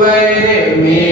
अपने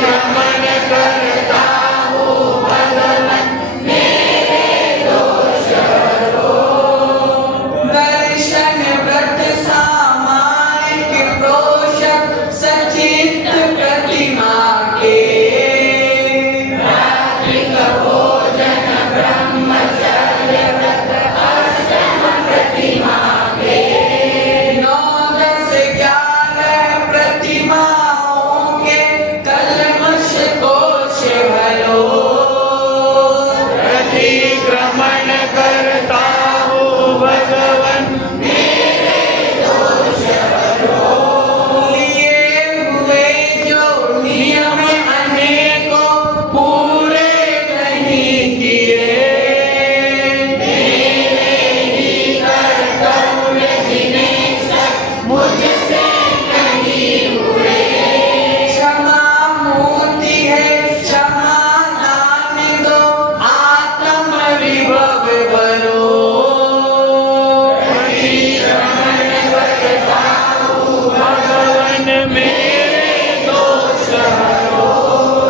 प्रतिक्रमण करता हूँ भगवन मेरे दोष हरो। दर्शन व्रत सामायिक पोषक सचित प्रतिमा के। रात्रिक भोजन ब्रह्मचर्य व्रत अष्टम प्रतिमा के। 9, 10, 11 प्रतिमाओं के कलमश कोश भरो। प्रतिक्रमण करता हूँ भगवन मेरे दोष हरो। लिए हुए जो नियम अनेकों पूरे नहीं किए। मेरे ही कर्तव्य जिन्हें सब मुझसे नहीं हुए। क्षमा मूर्ति है क्षमा दान दो आत्म विभव भरो। प्रतिक्रमण करता हूँ भगवन मेरे दोष हरो।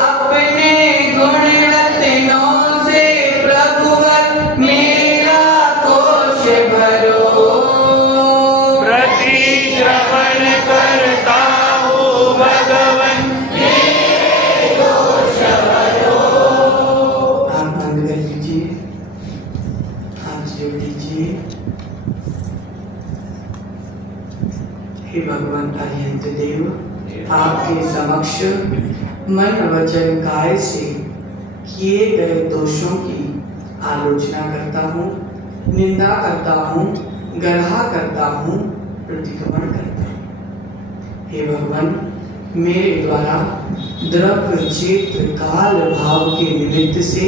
अपने गुण रत्नों से प्रभुवर मेरा कोश भरो। प्रतिक्रमण करता हूँ भगवन मेरे दोष हरो। आप बंद कर लीजिए, हाथ जोड़ लीजिए। हे भगवान अरिहंत देव, आपके समक्ष मन वचन काय से किए गए दोषों की आलोचना करता हूँ, निंदा करता हूँ, गर्हा करता हूँ, प्रतिक्रमण करता हूँ। हे भगवान, मेरे द्वारा द्रव्य क्षेत्र काल भाव के निमित्त से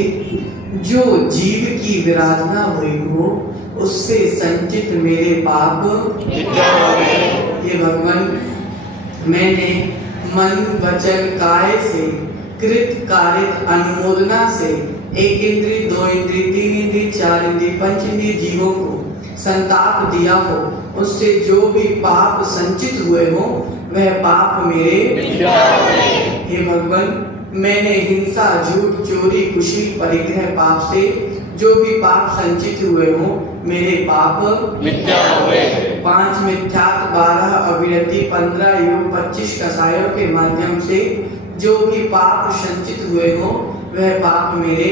जो जीव की विराधना हुई हो उससे संचित मेरे पाप। हे भगवान, मैंने मन वचन काय से कृत कारित अनुमोदना से 1 इंद्रिय 2 इंद्रिय 3 इंद्रिय 4 इंद्रिय 5 इंद्रिय जीवों को संताप दिया हो, उससे जो भी पाप संचित हुए हो वह पाप मेरे। हे भगवान, मैंने हिंसा झूठ चोरी कुशील परिग्रह पाप से जो भी पाप संचित हुए हो मेरे पाप मिथ्या हुए। 5 मिथ्यात्व 12 अविरति 15 योग 25 कसायों के माध्यम से जो भी पाप संचित हुए हो वह पाप मेरे।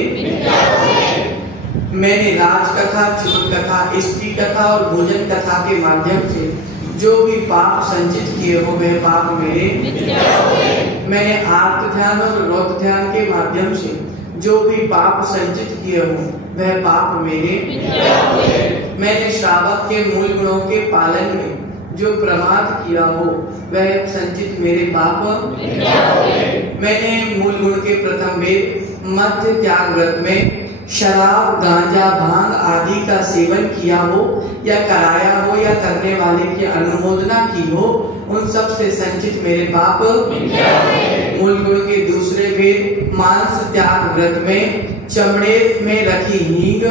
मैंने राज कथा चोर कथा स्त्री कथा और भोजन कथा के माध्यम से जो भी पाप संचित किए हो वह पाप मेरे। मैंने आर्त ध्यान और रौद्र ध्यान के माध्यम से जो भी पाप संचित किए हो वह पाप मेरे। मैंने श्रावक के मूल गुणों के पालन में जो प्रमाद किया हो वह संचित मेरे पाप। मैंने मूल गुण के प्रथम वेद मध्य त्याग व्रत में शराब गांजा भांग आदि का सेवन किया हो या कराया हो या करने वाले की अनुमोदना की हो, उन सब से संचित मेरे पाप। मूल गुण के दूसरे वेद मांस त्याग व्रत में चमड़े में रखी हींग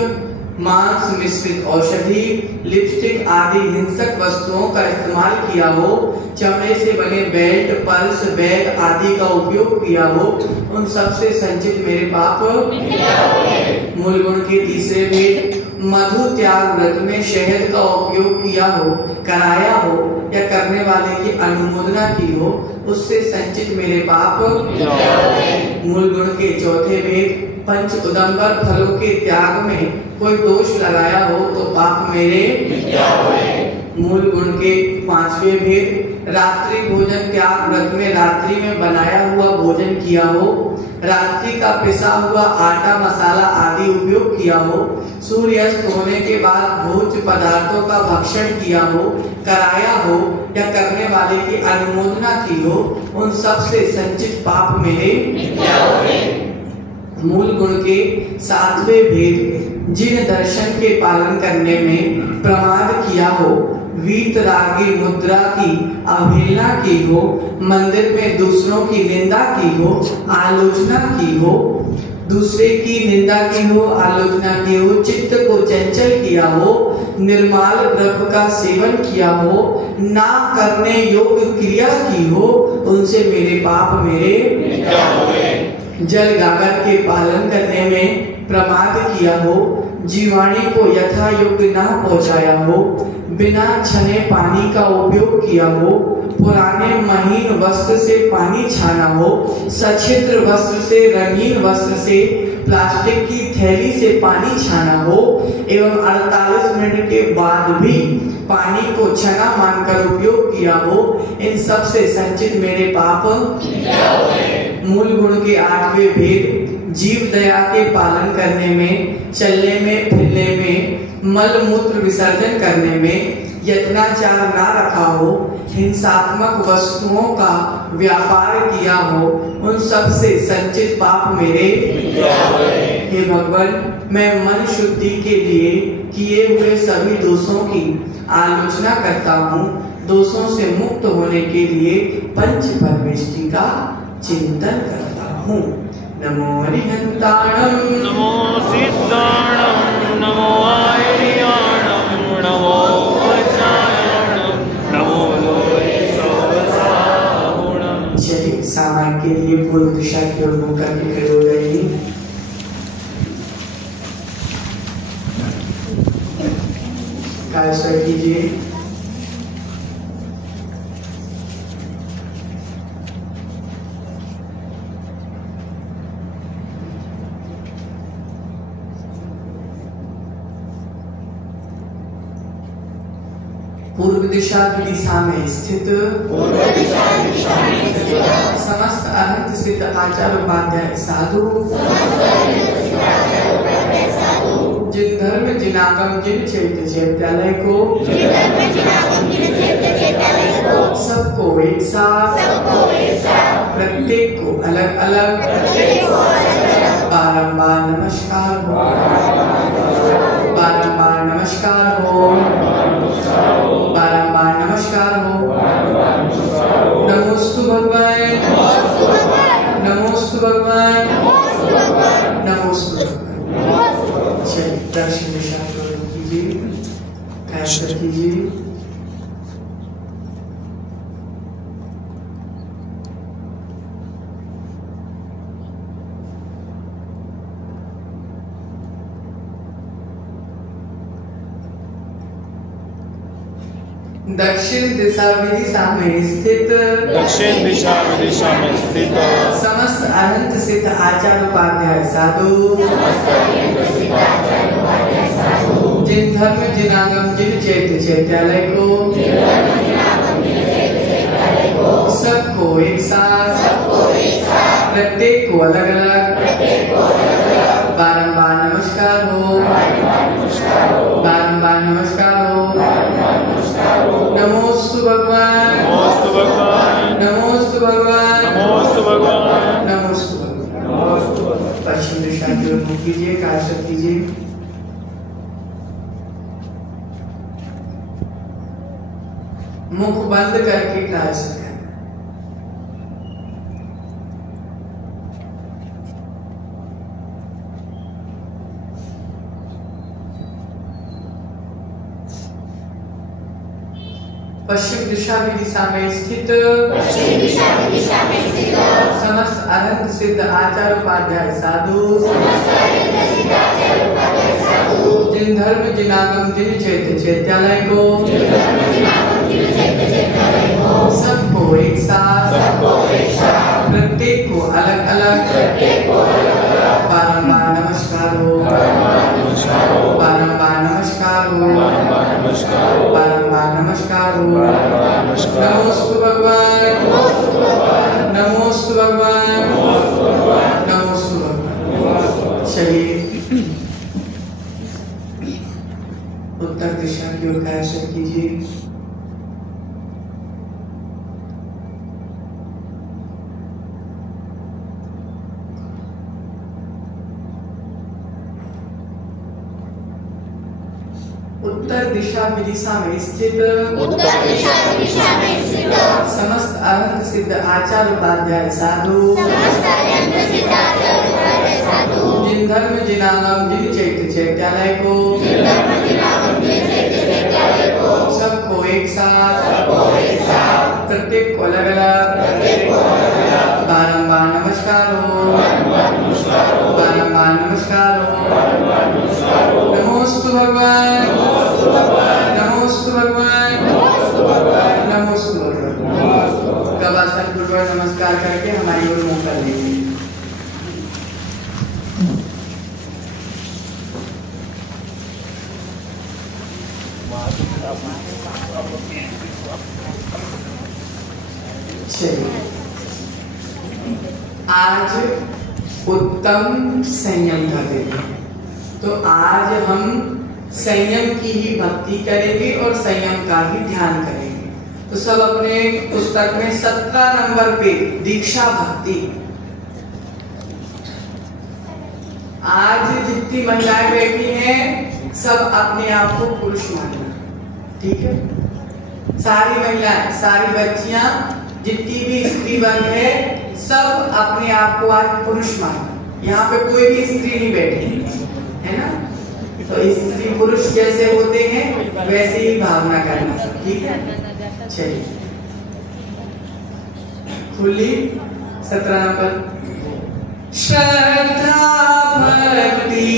मांस मिश्रित औषधि लिपस्टिक आदि हिंसक वस्तुओं का इस्तेमाल किया हो, चमड़े से बने बेल्ट पर्स बैग आदि का उपयोग किया हो, उन सब से संचित मेरे पाप। मूल गुण के तीसरे वेद मधु त्याग व्रत में शहद का उपयोग किया हो कराया हो या करने वाले की अनुमोदना की हो, उससे संचित मेरे पाप। मूल गुण के चौथे वेद पंच उदंबर फलों के त्याग में कोई दोष लगाया हो तो पाप मेरे। मूल गुण के पांचवें भेद रात्रि भोजन त्याग व्रत में रात्रि में बनाया हुआ भोजन किया हो, रात्रि का पिसा हुआ आटा मसाला आदि उपयोग किया हो, सूर्यास्त होने के बाद भोज्य पदार्थों का भक्षण किया हो कराया हो या करने वाले की अनुमोदना की हो, उन सब से संचित पाप मेरे। मूल गुण के सातवें भेद जिन दर्शन के पालन करने में प्रमाद किया हो, वीतरागी मुद्रा की अवहेलना की हो, मंदिर में दूसरों की निंदा की हो आलोचना की हो, दूसरे की निंदा की हो आलोचना की हो, चित्त को चंचल किया हो, निर्माल द्रव्य का सेवन किया हो, ना करने योग्य क्रिया की हो, उनसे मेरे पाप मेरे मिथ्या हुए। जल गागर के पालन करने में प्रमाद किया हो, जीवाणी को यथा योग्य ना पहुंचाया हो, बिना छने पानी का उपयोग किया हो, पुराने महीन वस्त्र से पानी छाना हो, सछिद्र वस्त्र से रंगीन वस्त्र से प्लास्टिक की थैली से पानी छाना हो, एवं 48 मिनट के बाद भी पानी को छना मानकर उपयोग किया हो, इन सब से संचित मेरे पाप मूल गुण के 8वें भेद जीव दया के पालन करने में, चलने में, फिरने में, मल मूत्र विसर्जन करने में, यत्नाचार ना रखा हो, हिंसात्मक वस्तुओं का व्यापार किया हो, उन सब से संचित पाप मेरे हे भगवान, मैं मन शुद्धि के लिए किए हुए सभी दोषों की आलोचना करता हूँ। दोषों से मुक्त होने के लिए पंच परमेष्टि का चिंतन करता हूँ। नमो हरिहंताणं, नमो सिद्धाणं, नमो आर्याणं, नमो वचारणं, नमो लोरे सवसागुणं। चलिए सामान के लिए पूर्व दिशा की ओर मुख करके खड़े हो जाइए। कायस्थ कीजिए। पूर्व दिशा की दिशा में स्थित समस्त अनंत सिद्ध आचार्य उपाध्याय साधु, जिन धर्म जिनागम जिन चैत्य चैत्यालय को सबको एक साथ प्रत्येक को अलग अलग बारंबार नमस्कार हो, बारंबार नमस्कार हो, बारंबार नमस्कार हो। नमोस्तु भगवान, नमोस्तु भगवान, नमोस्तु भगवान। चलिए दक्षिण दिशा को कीजिए, कायस्थ कीजिए। दक्षिण दिशा विदिशा में स्थित समस्त अनंत सिद्ध आचार्य उपाध्याय साधु, जिन धर्म जिनागम जिन चैत्य चैत्यालय को सबको एक साथ प्रत्येक को अलग अलग बारंबार नमस्कार हो, बारंबार नमस्कार हो। नमोस्तु भगवान, नमोस्तु भगवान, नमोस्तु भगवान, नमोस्तु भगवान, नमोस्तु भगवान। पश्चिम दिशा की ओर मुख कीजिए, कायस्थ कीजिए। मुख बंद करके कायस्थ करना। पश्चिम दिशा विदिशा में स्थित समस्त अनंत सिद्ध आचार्य उपाध्याय साधु, जिन धर्म जिनागम जिन चैत्य चैत्यालय को सबको एक साथ प्रत्येक को अलग अलग बारंबार नमस्कार हो, बारंबार नमस्कार हो, बारंबार नमस्कार हो। नमोस्तु भगवान, नमोस्तु भगवान, नमोस्तु भगवान। चलिए उत्तर दिशा की ओर कायस्थ कीजिए। उत्तर दिशा विदिशा में स्थित समस्त अनंत सिद्ध आचार्य उपाध्याय साधु, जिन धर्म जिनागम जिन चैत्य चैत्यालय को प्रत्येक को अलग अलग बारंबार नमस्कार हो, बारंबार नमस्कार हो। नमोस्तु भगवान, नमोस्तु भगवान, नमोस्तु भगवान। गवासन पूर्वक नमस्कार करके हमारी ओर मुंह कर लीजिए। आज उत्तम संयम का दिन है, तो आज हम संयम की ही भक्ति करेंगे और संयम का ही ध्यान करेंगे। तो सब अपने पुस्तक में 17 नंबर पे दीक्षा भक्ति। आज जितनी महिलाएं बैठी हैं सब अपने आप को पुरुष मानना, ठीक है? सारी महिलाएं, सारी बच्चियां, जितनी भी स्त्री वर्ग है, सब अपने आप को आज पुरुष मानना। यहाँ पे कोई भी स्त्री नहीं बैठी है ना, तो स्त्री पुरुष जैसे होते हैं वैसे ही भावना करना सब, ठीक है? चलिए खुली 17 नंबर। श्रद्धा भक्ति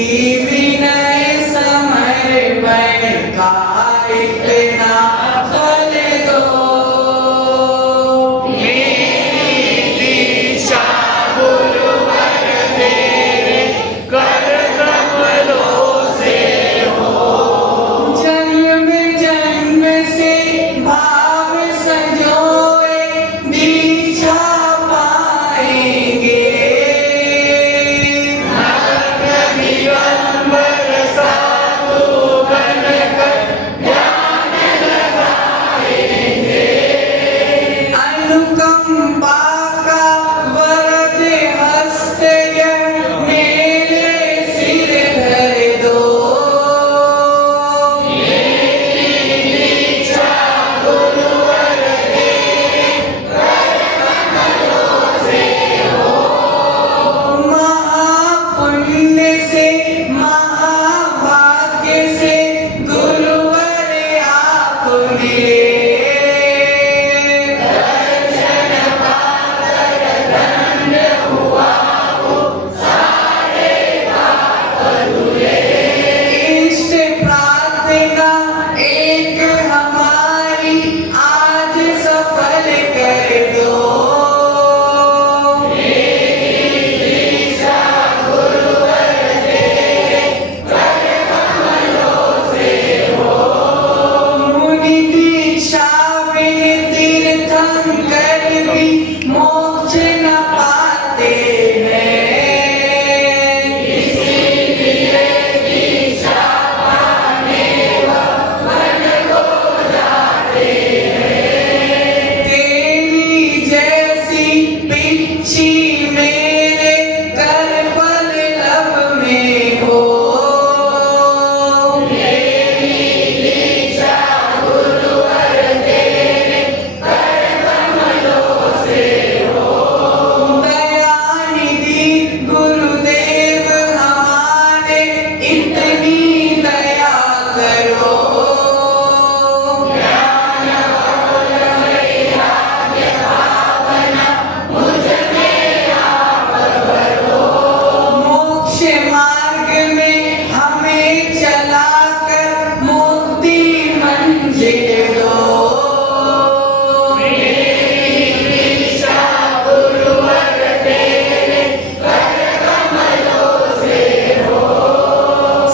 विनय समर्पण का इतना फल दो, मेरी दीक्षा गुरुवर तेरे कर कमलों से हो। जन्म जन्म से भाव संजोए दीक्षा पाएंगे। अनुकंपा का वरद हस्त मेरे सिर धर दो। महापुण्य से महाभाग्य से गुरुवर आप मिले। इष्ट प्रार्थना एक हमारी आज सफल कर दो। मुनि दीक्षा बिन तीर्थंकर भी मोक्ष न पाते हैं। तेरी जैसी पिच्ची मेरे करबल लब में हो। दयानिधि गुरुदेव हमारे इतनी दया करो। मोक्ष मार्ग में हमें चलाकर मुक्ति मंजिल दो।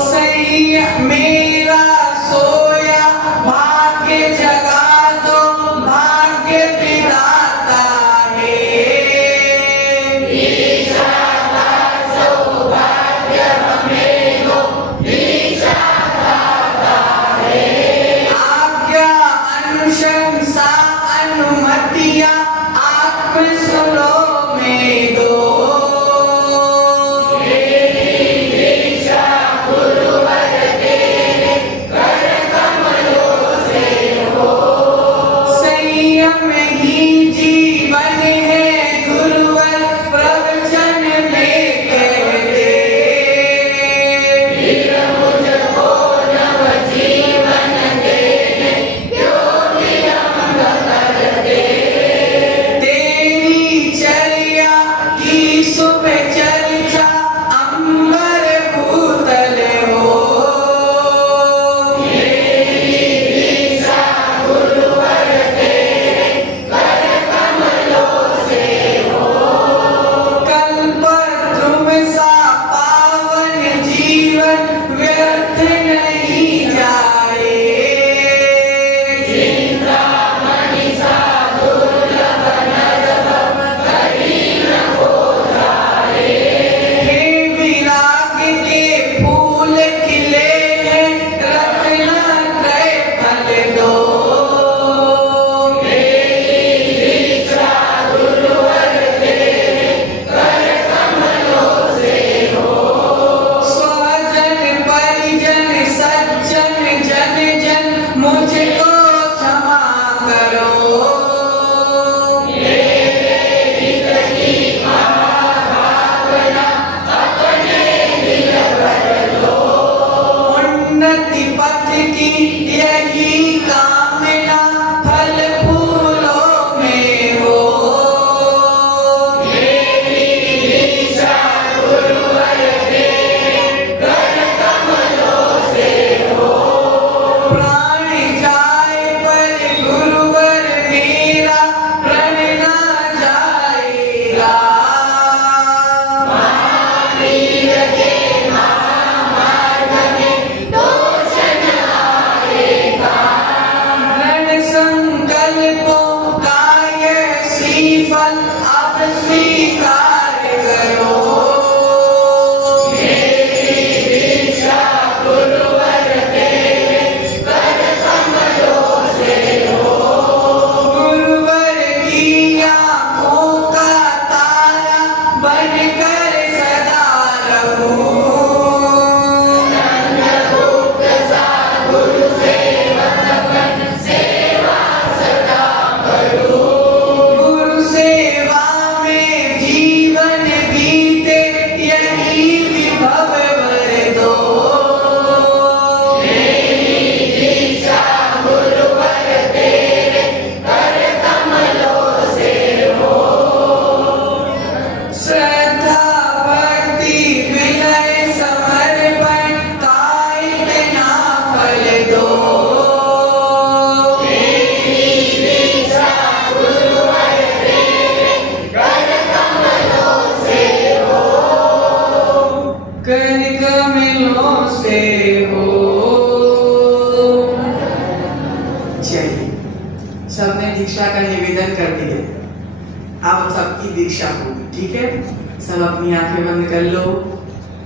सैया मेरा सोया भाग्य जगा दो, भाग्य विधाता है। आज्ञा अनुशंसा अनुमतियां आप सुनो में दो। संयम ही फल अब स्वीकार करो। गुरुवर की आंखों का तारा बनकर सदा रहो। गुरु सेवा में जीवन बीते यही विभव वर दो। श्रद्धा भक्ति विनय समर्पण का इतना फल दो। कर कमलों से हो। चलिए, सबने दीक्षा का निवेदन कर दिया, अब सबकी दीक्षा होगी, ठीक है। सब अपनी आंखें बंद कर लो।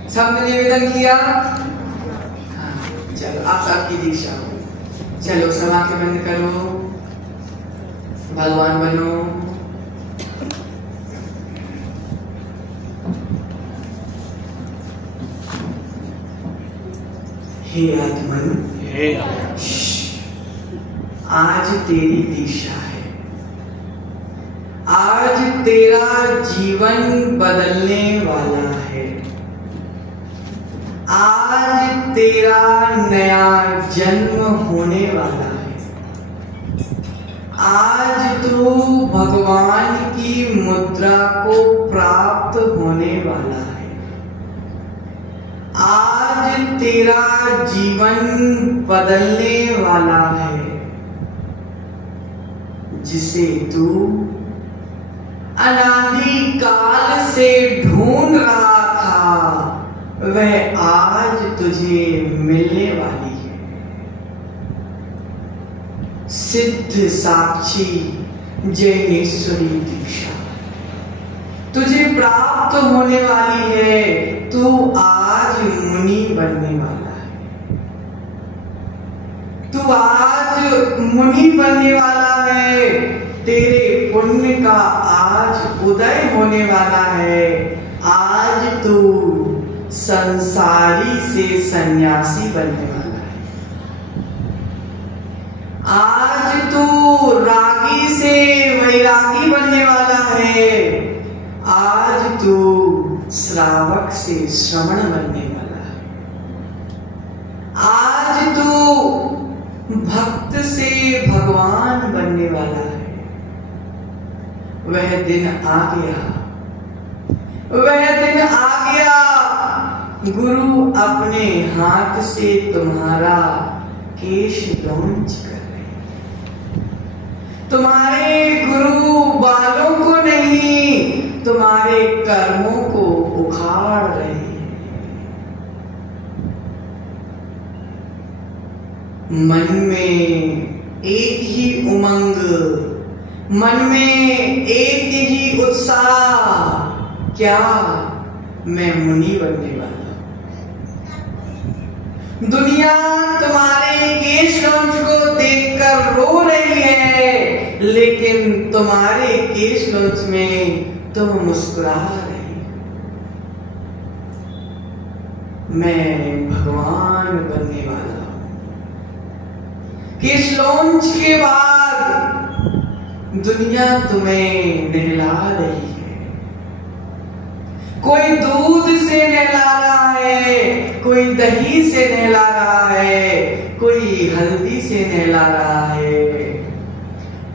सबने निवेदन किया, हाँ, चलो अब सबकी दीक्षा होगी। चलो सब आंखें बंद करो, भगवान बनो। हे आत्मन, आज तेरी दीक्षा है। आज तेरा जीवन बदलने वाला है। आज तेरा नया जन्म होने वाला है। आज तू भगवान की मुद्रा को प्राप्त होने वाला है। आज तेरा जीवन बदलने वाला है। जिसे तू अनादि काल से ढूंढ रहा था, वह आज तुझे मिलने वाली है। सिद्ध साक्षी जैनेश्वरी दीक्षा तुझे प्राप्त होने वाली है। तू आज मुनि बनने वाला है। तू आज मुनि बनने वाला है। तेरे पुण्य का आज उदय होने वाला है। आज तू संसारी से सन्यासी बनने वाला है। आज तू रागी से वैरागी बनने वाला है। आज तू श्रावक से श्रवण बनने वाला है। आज तू भक्त से भगवान बनने वाला है। वह दिन आ गया, वह दिन आ गया। गुरु अपने हाथ से तुम्हारा केश लौंच कर रहे हैं। तुम्हारे गुरु बालों को नहीं, तुम्हारे कर्मों को उखाड़ रहे हैं। मन में एक ही उमंग, मन में एक ही उत्साह, क्या मैं मुनि बनने वाला। दुनिया तुम्हारे केश लौंच को देखकर रो रही है, लेकिन तुम्हारे केश लौंच में तुम मुस्कुरा रहे। मैं भगवान बनने वाला हूं। केश लौंच के बाद दुनिया तुम्हें नहला रही है। कोई दूध से नहला रहा है, कोई दही से नहला रहा है, कोई हल्दी से नहला रहा है,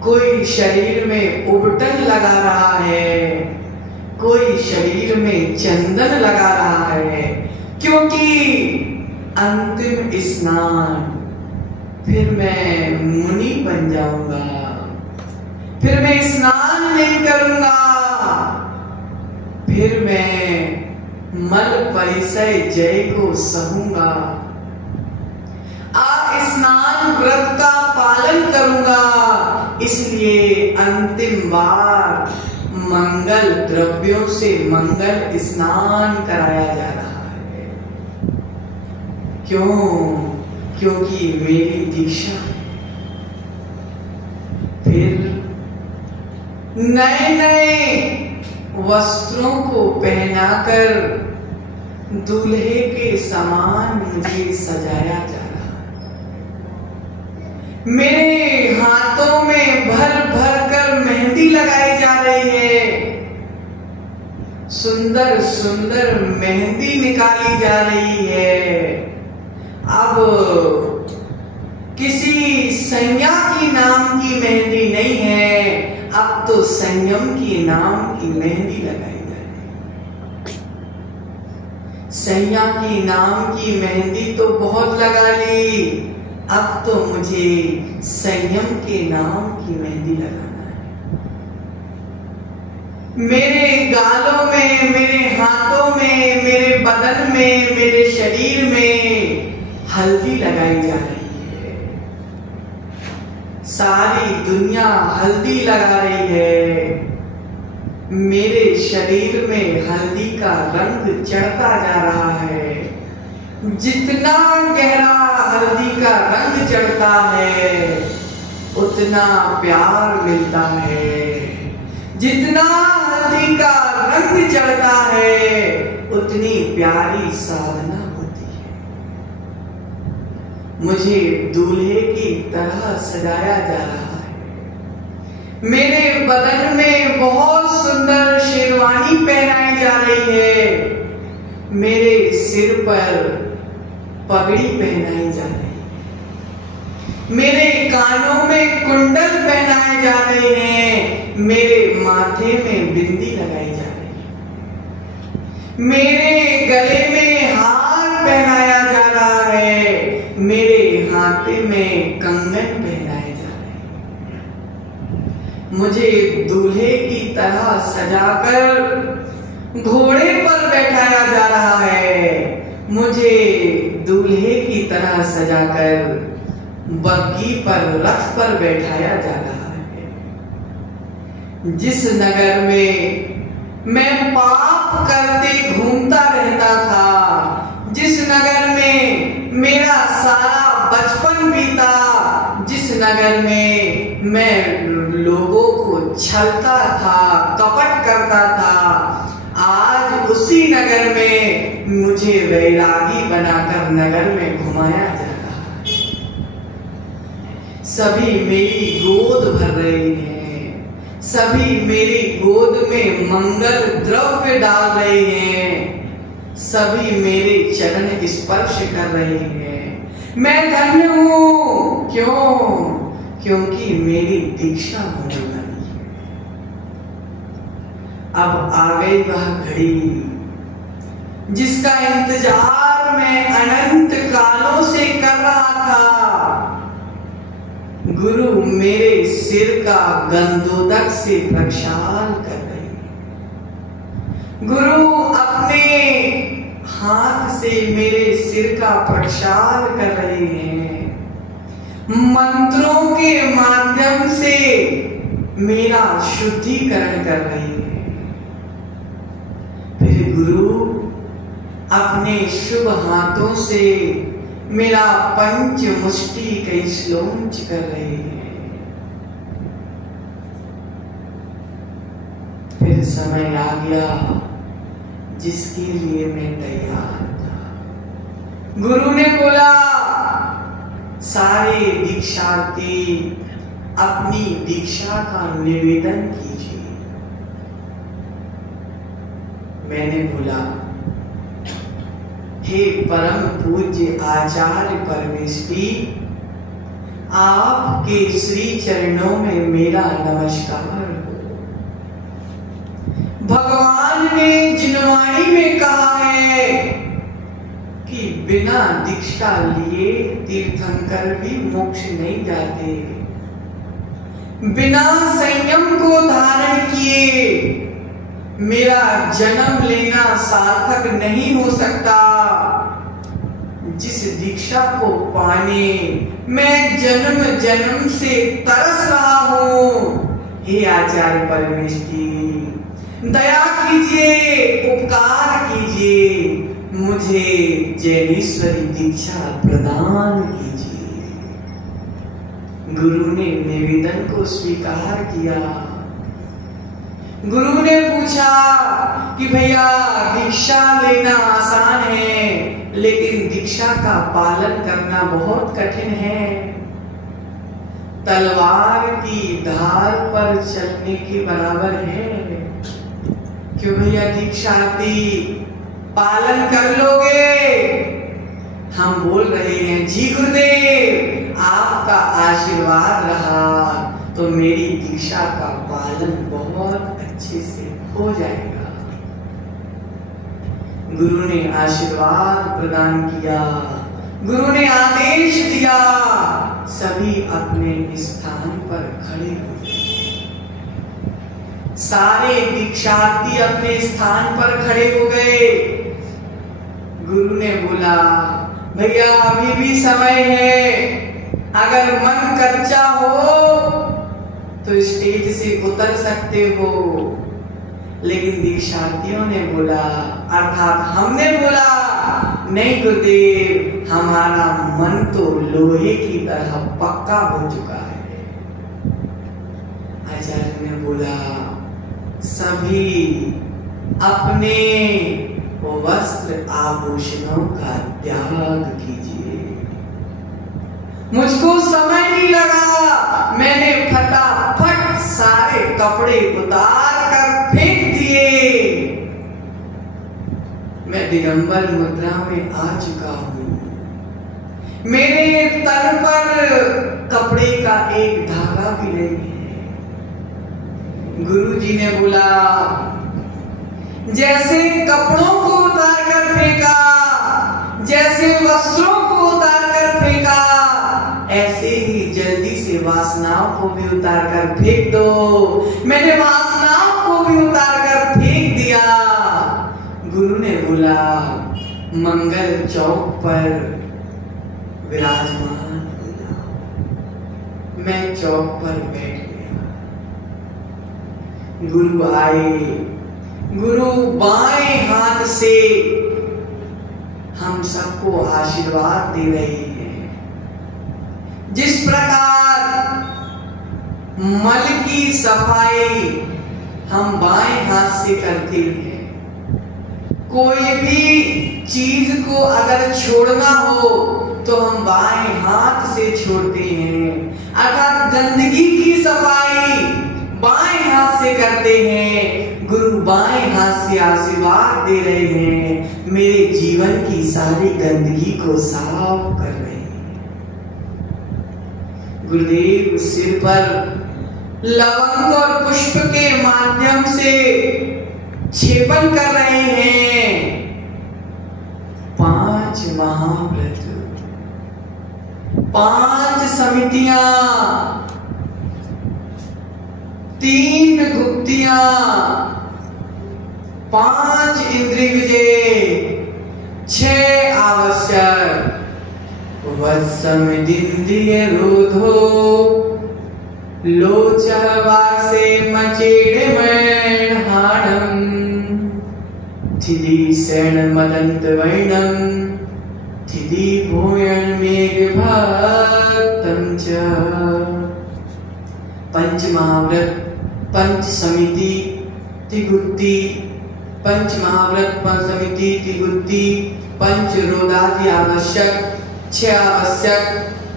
कोई शरीर में उबटन लगा रहा है, कोई शरीर में चंदन लगा रहा है। क्योंकि अंतिम स्नान, फिर मैं मुनि बन जाऊंगा, फिर मैं स्नान नहीं करूंगा, फिर मैं मल परिसय जय को सहूंगा, स्नान व्रत का पालन करूंगा। इसलिए अंतिम बार मंगल द्रव्यों से मंगल स्नान कराया जा रहा है। क्यों? क्योंकि मेरी दीक्षा है। फिर नए नए वस्त्रों को पहनाकर दूल्हे के समान मुझे सजाया जा रहा है। मेरे हाथों में भर भर कर मेहंदी लगाई जा रही है। सुंदर सुंदर मेहंदी निकाली जा रही है। अब किसी संज्ञा की नाम की मेहंदी नहीं है, अब तो संयम की नाम की मेहंदी लगाई जा रही है। संज्ञा की नाम की मेहंदी तो बहुत लगा ली, अब तो मुझे संयम के नाम की मेहंदी लगाना है। मेरे गालों में, मेरे हाथों में, मेरे बदन में, मेरे शरीर में हल्दी लगाई जा रही है। सारी दुनिया हल्दी लगा रही है। मेरे शरीर में हल्दी का रंग चढ़ता जा रहा है। जितना गहरा हल्दी का रंग चढ़ता है उतना प्यार मिलता है। जितना हल्दी का रंग चढ़ता है उतनी प्यारी साधना होती है। मुझे दूल्हे की तरह सजाया जा रहा है। मेरे बदन में बहुत सुंदर शेरवानी पहनाई जा रही है। मेरे सिर पर पगड़ी पहनाई जा रही है। मेरे कानों में कुंडल पहनाए जा रहे हैं। मेरे माथे में बिंदी लगाई जा रही है। मेरे गले में हार पहनाया जा रहा है। मेरे हाथे में कंगन पहनाए जा रहे हैं। मुझे दूल्हे की तरह सजाकर घोड़े पर बैठाया जा रहा है। मुझे दूल्हे की तरह सजाकर बग्गी पर, रथ पर बैठाया जा रहा है। जिस नगर में मैं पाप करते घूमता रहता था, जिस नगर में मेरा सारा बचपन बीता, जिस नगर में मैं लोगों को छलता था, कपट करता था, आज उसी नगर में मुझे वैरागी बनाकर नगर में घुमाया जा रहा है। सभी मेरी गोद भर रहे हैं। सभी मेरी गोद में मंगल द्रव्य डाल रहे हैं। सभी मेरे चरण स्पर्श कर रहे हैं। मैं धन्य हूं। क्यों? क्योंकि मेरी दीक्षा होने वाली है। अब आ गई वह घड़ी जिसका इंतजार मैं अनंत कालों से कर रहा था। गुरु मेरे सिर का गंधोदक से प्रक्षाल कर रहे हैं। गुरु अपने हाथ से मेरे सिर का प्रक्षाल कर रहे हैं। मंत्रों के माध्यम से मेरा शुद्धिकरण कर रहे हैं। फिर गुरु अपने शुभ हाथों से मेरा पंच मुष्टि कई श्लोंच कर रहे हैं। फिर समय आ गया जिसके लिए मैं तैयार था। गुरु ने बोला, सारे दीक्षार्थी अपनी दीक्षा का निवेदन कीजिए। मैंने बोला, हे परम पूज्य आचार्य परमेश्वरी, आपके श्री चरणों में मेरा नमस्कार हो। भगवान ने जिनवाणी में कहा है कि बिना दीक्षा लिए तीर्थंकर भी मोक्ष नहीं जाते। बिना संयम को धारण किए मेरा जन्म लेना सार्थक नहीं हो सकता। जिस दीक्षा को पाने मैं जन्म जन्म से तरस रहा हूं, हे आचार्य परमेष्ठी, दया कीजिए, उपकार कीजिए, मुझे जैनेश्वरी दीक्षा प्रदान कीजिए। गुरु ने निवेदन को स्वीकार किया। गुरु ने पूछा कि भैया दीक्षा लेना आसान है, लेकिन दीक्षा का पालन करना बहुत कठिन है। तलवार की धार पर चलने के बराबर है। क्यों भैया दीक्षा दी, पालन कर लोगे? हम बोल रहे हैं जी गुरुदेव, आपका आशीर्वाद रहा तो मेरी दीक्षा का पालन बहुत अच्छे से हो जाएगा। गुरु ने आशीर्वाद प्रदान किया, गुरु ने आदेश दिया, सभी अपने स्थान पर खड़े हो गए। सारे दीक्षार्थी अपने स्थान पर खड़े हो गए। गुरु ने बोला भैया अभी भी समय है, अगर मन कच्चा हो तो स्टेज से उतर सकते हो। लेकिन दीक्षार्थियों ने बोला, अर्थात हमने बोला, नहीं गुरुदेव, हमारा मन तो लोहे की तरह पक्का हो चुका है। आचार्य ने बोला सभी अपने वस्त्र आभूषणों का त्याग कीजिए। मुझको समय नहीं लगा, मैंने फटाफट सारे कपड़े उतार कर फेंक दिए। मैं दिगंबर मुद्रा में आ चुका हूं। मेरे तन पर कपड़े का एक धागा भी नहीं है। गुरुजी ने बोला जैसे कपड़ों को उतार कर फेंका, जैसे वस्त्रों को उतार कर फेंका, ऐसे ही जल्दी से वासनाओं को भी उतार कर फेंक दो। मैंने वासनाओं को भी उतार कर फेंक दिया। गुरु ने बोला मंगल चौक पर विराजमान हो जाओ। मैं चौक पर बैठ गया। गुरु आए। गुरु बाएं हाथ से हम सबको आशीर्वाद दे रहे हैं। जिस प्रकार मल की सफाई हम बाएं हाथ से करते हैं, कोई भी चीज को अगर छोड़ना हो तो हम बाएं हाथ से छोड़ते हैं। अर्थात गंदगी की सफाई बाएं हाथ से करते हैं। गुरु बाएं हाथ से आशीर्वाद दे रहे हैं, मेरे जीवन की सारी गंदगी को साफ कर रहे हैं। गुरुदेव सिर पर लवंग और पुष्प के माध्यम से छेपन कर रहे हैं। 5 महाव्रत, 5 समितियां, 3 गुप्तियां, 5 इंद्रिय विजय, 6 आवश्यक, वत्समिदिंद्रिय रोधो, लोचवासे मचेड़े हाणम, थिदी शरण मदंत वैणम, थिदी भूयण मेघ भक्तम च। 5 महाव्रत, 5 समिति, तिगुत्ती, 5 महाव्रत, 5 समिति, तिगुत्ती, 5 रोधादि आवश्यक, 6 आवश्यक,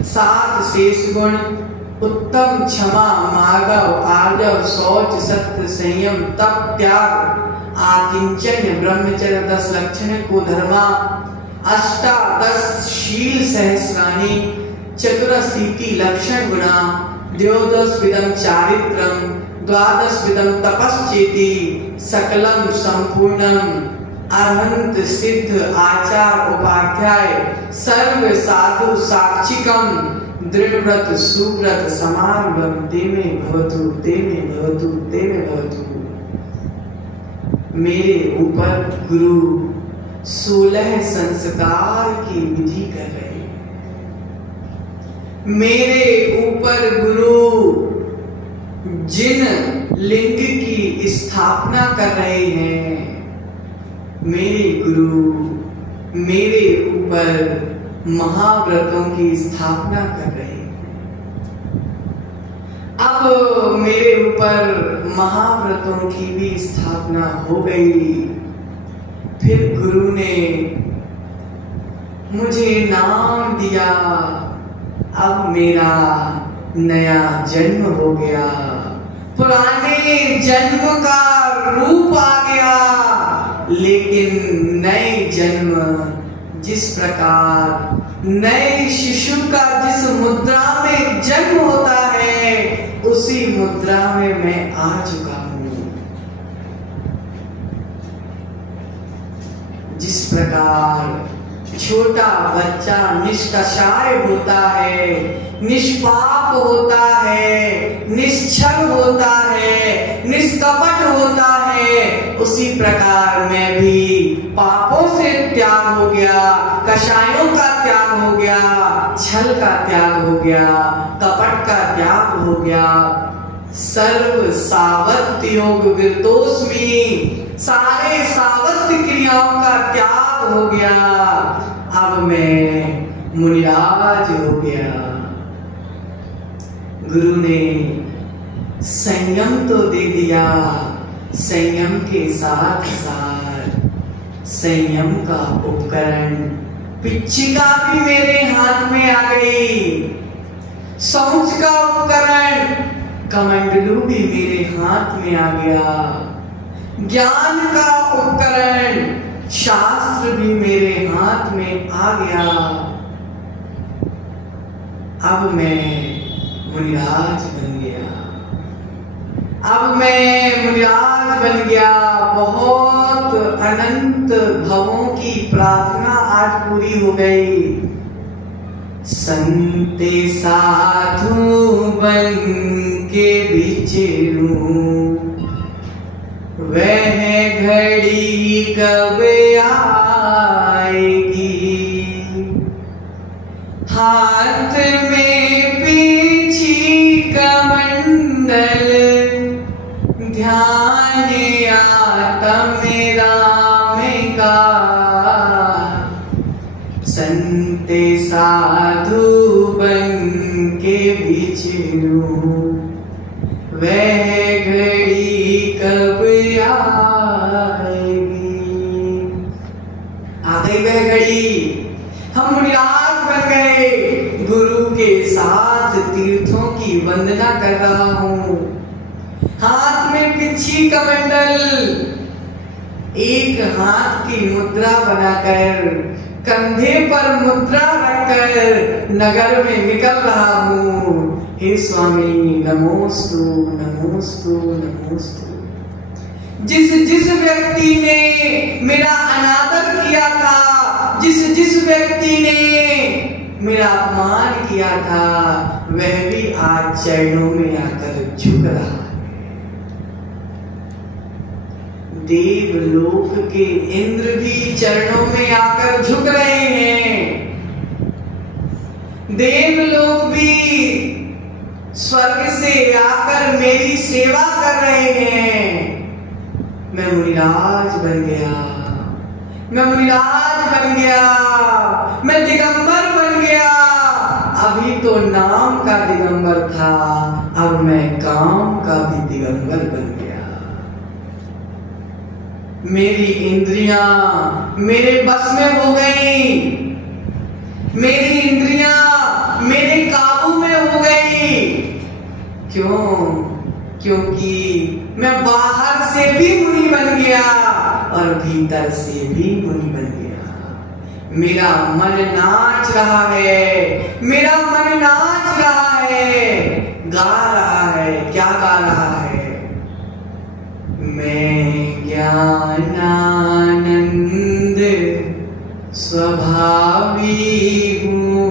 7 शेष गुण, उत्तम क्षमा, मार्गव, आर्जव, शौच, सत्य, संयम, तप, त्याग, आकिंचन, ब्रह्मचर्य, 10 लक्षण को धर्मा, 18 शील सहस्राणी, चतुरशीति लक्षण गुणा, 12 चारित्रम, 12 तपश्चेति, सकलम संपूर्णम, अरहंत सिद्ध आचार उपाध्याय, सर्व साधु साक्षिकम, दृढ़व्रत सुव्रत समारंभम, ते में भवतु, ते में भवतु, ते में भवतु। मेरे ऊपर गुरु 16 संस्कार की विधि कर रहे हैं। मेरे ऊपर गुरु जिन लिंग की स्थापना कर रहे हैं, मेरे गुरु मेरे ऊपर महाव्रतों की स्थापना कर रहे हैं। अब मेरे ऊपर महाव्रतों की भी स्थापना हो गई। फिर गुरु ने मुझे नाम दिया। अब मेरा नया जन्म हो गया, पुराने जन्म का रूप आ गया। लेकिन नए जन्म, जिस प्रकार नए शिशु का जिस मुद्रा में जन्म होता है, उसी मुद्रा में मैं आ चुका हूं। जिस प्रकार छोटा बच्चा निष्कषाय होता है, निष्पाप होता है, निश्चल होता है, निष्कपट होता है, उसी प्रकार मैं भी पापों से त्याग हो गया, कषायों का त्याग हो गया, छल का त्याग हो गया, कपट का त्याग हो गया। सर्व सावत्य योग विरतोस्मि, सारे सावत्य क्रियाओं का त्याग हो गया। अब मैं मुनिराज हो गया। गुरु ने संयम तो दे दिया, संयम के साथ साथ संयम का उपकरण पिच्छिका भी मेरे हाथ में आ गई। शौच का उपकरण कमंडलू भी मेरे हाथ में आ गया। ज्ञान का उपकरण शास्त्र भी मेरे हाथ में आ गया। अब मैं मुनिराज बन गया। अब मैं मुनिराज बन गया। बहुत अनंत भवों की प्रार्थना आज पूरी हो गई। संते साधु बन के विचरूं, वह घड़ी कब आएगी। हाथ में पीछी कमंडल, ध्यान आत्म राम का। संते साधु बन के विचरूं, वह घड़ी कब आएगी। आ गई वह घड़ी। हम मुनिराज बन गए। गुरु के साथ तीर्थों की वंदना कर रहा हूं। हाथ में पिच्छी कमंडल, एक हाथ की मुद्रा बनाकर, कंधे पर मुद्रा रखकर नगर में निकल रहा हूं। हे स्वामी नमोस्तु नमोस्तु नमोस्तु। जिस व्यक्ति ने मेरा अनादर किया था, जिस व्यक्ति ने मेरा अपमान किया था, वह भी आज चरणों में आकर झुक रहा है। देवलोक के इंद्र भी चरणों में आकर झुक रहे हैं। देवलोक भी स्वर्ग से आकर मेरी सेवा कर रहे हैं। मैं मुनिराज बन गया। मैं मुनिराज बन गया। मैं दिगंबर बन गया। अभी तो नाम का दिगंबर था, अब मैं काम का भी दिगंबर बन गया। मेरी इंद्रियां मेरे बस में हो गई। मेरी इंद्रियां मेरे काबू में हो गई। क्यों? क्योंकि मैं बाहर से भी मुनि बन गया और भीतर से भी मुनि बन गया। मेरा मन नाच रहा है। मेरा मन नाच रहा है, गा रहा है। क्या गा रहा है? मैं ज्ञानानंद स्वभावी हूँ।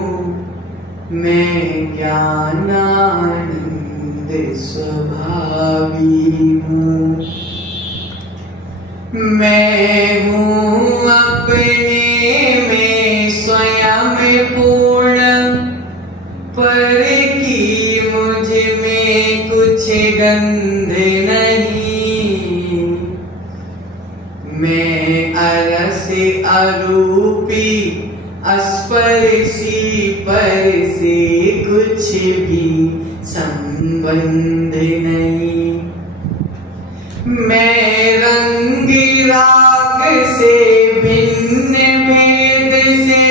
मैं ज्ञानानंद स्वभावी हूँ। मैं हूँ अपने में स्वयं पूर्ण, पर की मुझ में कुछ अरूपी स्पर्शी पर से कुछ भी संबंध नहीं। मैं रंग राग से भिन्न भेद से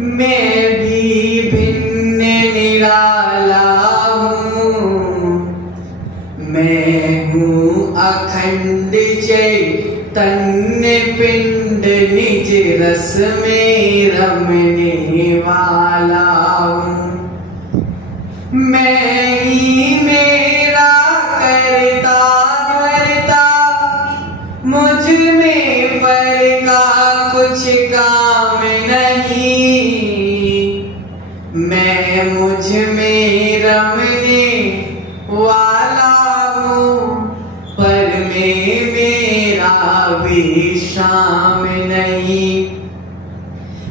मैं भी भिन्न निराला हूँ। मैं हूँ अखंड चैतन्य पिंड निज रस में रमने वाला हूँ। मैं ही मेरा करता धरता मुझ में पर का कुछ काम नहीं। मैं मुझ में रमने वाला हूँ पर में मेरा विश्राम नहीं।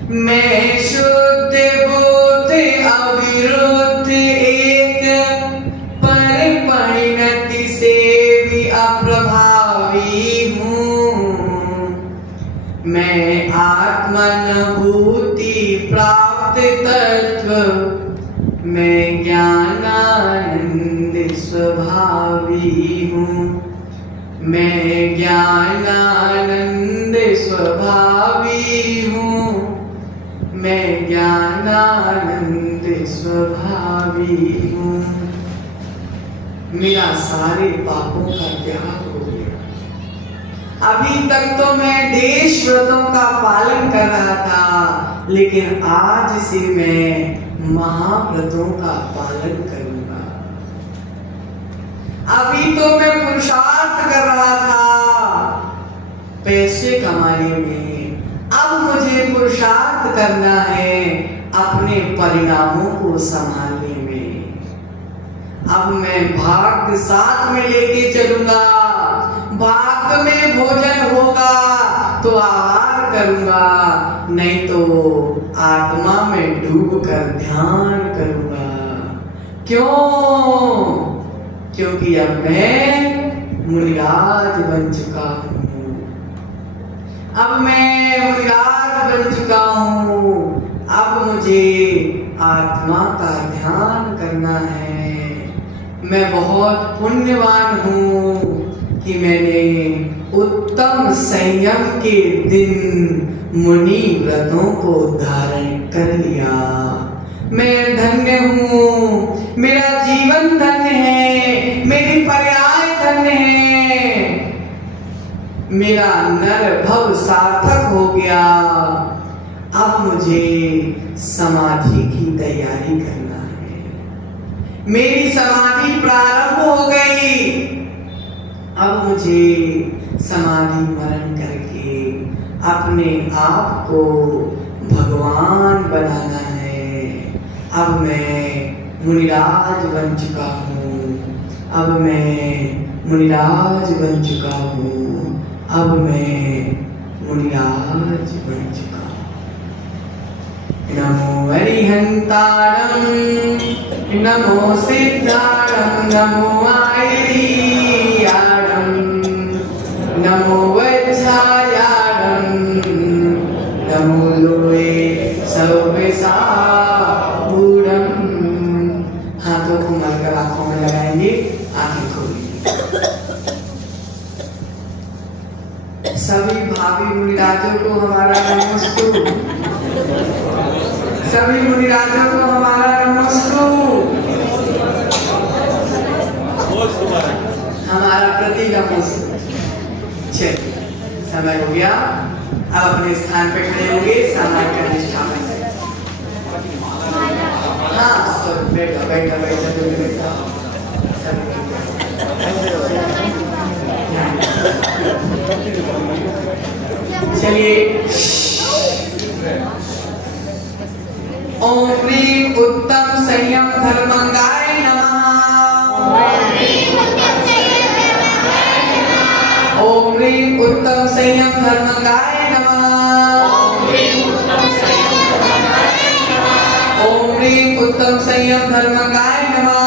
मैं शुद्ध बुद्ध अविरुद्ध एक पर परिणति से भी अप्रभावी हूँ। मैं आत्मानुभूति प्राप्त तत्व मैं ज्ञानानंद स्वभावी हूँ। मैं ज्ञानानंद स्वभावी हूँ। मैं ज्ञानानंद स्वभावी हूँ। मेरा सारे पापों का त्याग हो गया। अभी तक तो मैं देश व्रतों का पालन कर रहा था, लेकिन आज से मैं महाव्रतों का पालन करूंगा। अभी तो मैं पुरुषार्थ कर रहा था पैसे कमाने में, अब मुझे पुरुषार्थ करना है अपने परिणामों को संभालने में। अब मैं भाग्य साथ में लेके चलूंगा। भाग्य में भोजन होगा तो आहार करूंगा, नहीं तो आत्मा में डूब कर ध्यान करूंगा। क्यों? क्योंकि अब मैं मुनिराज बन चुका हूँ। अब मैं मुनिराज बन चुका हूँ। अब मुझे आत्मा का ध्यान करना है। मैं बहुत पुण्यवान हूँ कि मैंने उत्तम संयम के दिन मुनि व्रतों को धारण कर लिया। मैं धन्य हूँ। मेरा जीवन धन्य है। मेरी पर्याय धन्य है। मेरा नर भव सार्थक हो गया। अब मुझे समाधि की तैयारी करना है। मेरी समाधि प्रारंभ हो गई। अब मुझे समाधि मरण करके अपने आप को भगवान बनाना है। अब मैं मुनिराज बन चुका हूँ। अब मैं मुनिराज बन चुका हूँ। अब मैं मुनिराज बन चुका हूँ। नमो अरिहंतारं, नमो सिद्धारं, नमो आयरीयारं, नमो वज्रायारं, नमो लोए सर्वेशाबूढ़ं। हाथों को मलकर आंखों में लगाएंगे, आंखें खोलेंगे। सभी भावी मुनिराजों को हमारा नमस्ते। सभी मुनिराजों को हमारा नमस्ते। हमारा प्रति नमस्ते। चलिए, समय हो गया। अब अपने स्थान पे खड़े होंगे। सामान्य का निष्ठावन। हाँ, सब बैठो बैठो बैठो बैठो। चलिए, ओम ह्रीं उत्तम संयम धर्मंगाय नमः। ओम ह्रीं उत्तम संयम धर्मंगाय नमः। ओम ह्रीं उत्तम संयम धर्मंगाय नमः।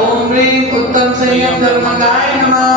ओम ह्रीं उत्तम संयम धर्मंगाय नमः।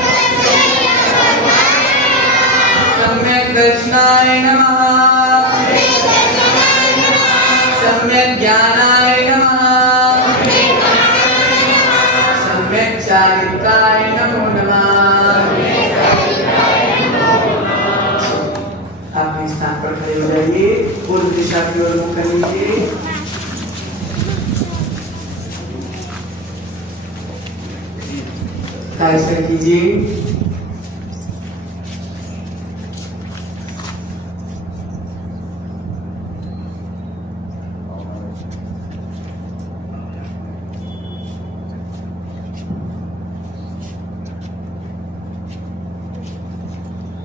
सम्यक् ज्ञानाय नमः। सम्यक् चारित्राय नमो नमः। अपने स्थान पर खड़े हो जाइए, पूर्व दिशा की ओर मुख कर लीजिए। ऐसा कीजिए।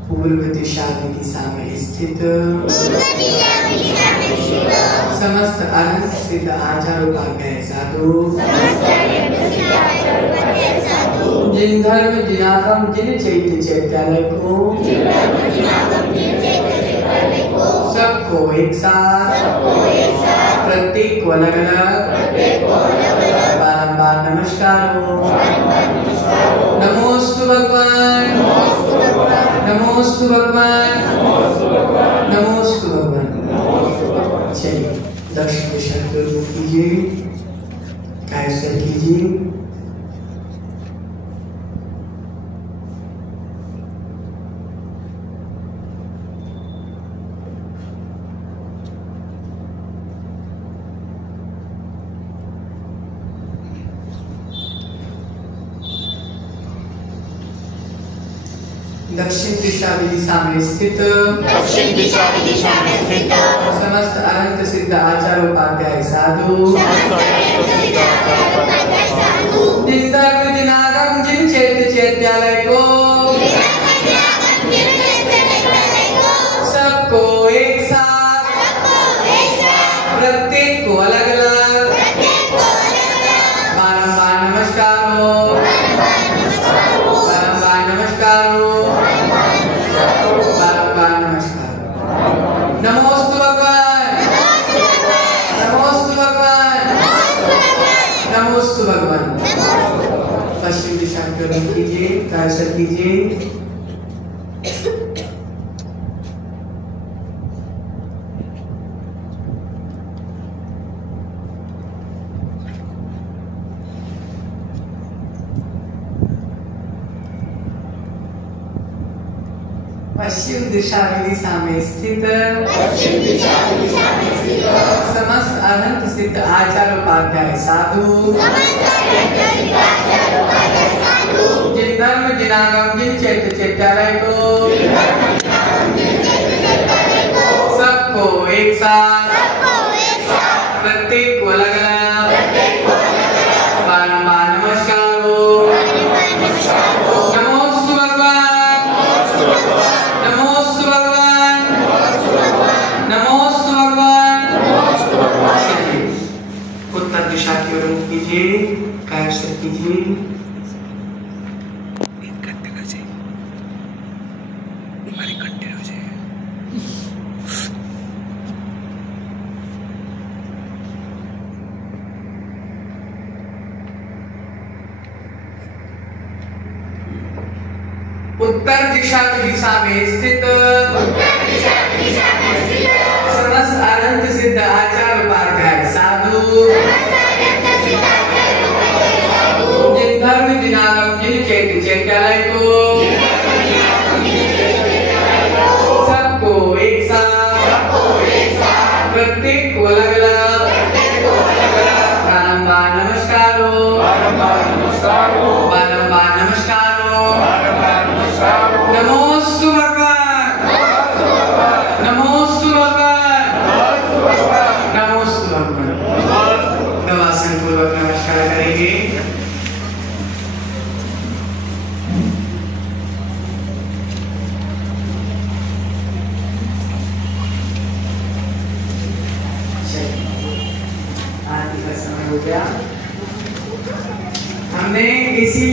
पूर्व दिशा की दिशा में स्थित समस्त अनंत सिद्ध आचार उपाध्याय साधु, जिन धर्म जिनागम जिन चैत्य चैत्यालय को सबको एक साथ प्रत्येक को अलग अलग बारंबार नमस्कार हो। नमोस्तु भगवान, नमोस्तु भगवान, नमोस्तु भगवान। चलिए दक्षिण दिशा की ओर मुख कीजिए, कायस्थ कीजिए। दक्षिण दिशा में स्थित समस्त अनंत सिद्ध आचार उपाध्याय साधु, जिन धर्म जिनागम जिन चैत्य चैत्यालय को सबको एक साथ प्रत्येक को अलग अलग बारंबार नमस्कार हो। बारंबार नमस्कार हो। बारंबार नमस्कार। नमोस्तु भगवान, नमोस्तु भगवान, नमोस्तु भगवान। पश्चिम दिशा की ओर मुख कीजिए, कायस्थ कीजिए। पश्चिम दिशा में स्थित समस्त अनंत सिद्ध आचार उपाध्याय साधु, जिन धर्म जिनागम जिन चैत्य चैत्यालय को सबको एक साथ प्रत्येक को अलग अलग बारंबार नमस्कार हो। नमोस्तु भगवान, नमोस्तु भगवान, नमोस्तु भगवान। उत्तर दिशा की ओर मुख कीजिए, कायस्थ कीजिए। उत्तर दिशा में स्थित समस्त अनंत सिद्ध आचार उपाध्याय साधु, जिन धर्म जिनागम जिन चैत्य चैत्यालय को सबको एक साथ प्रत्येक को अलग अलग बारंबार नमस्कार हो। बारंबार नमस्कार हो। नमोस्तु भगवान, नमोस्तु भगवान, नमोस्तु भगवान। नवासन पूर्वक नमस्कार करेंगे। आरती का समय हो गया। हमने इसी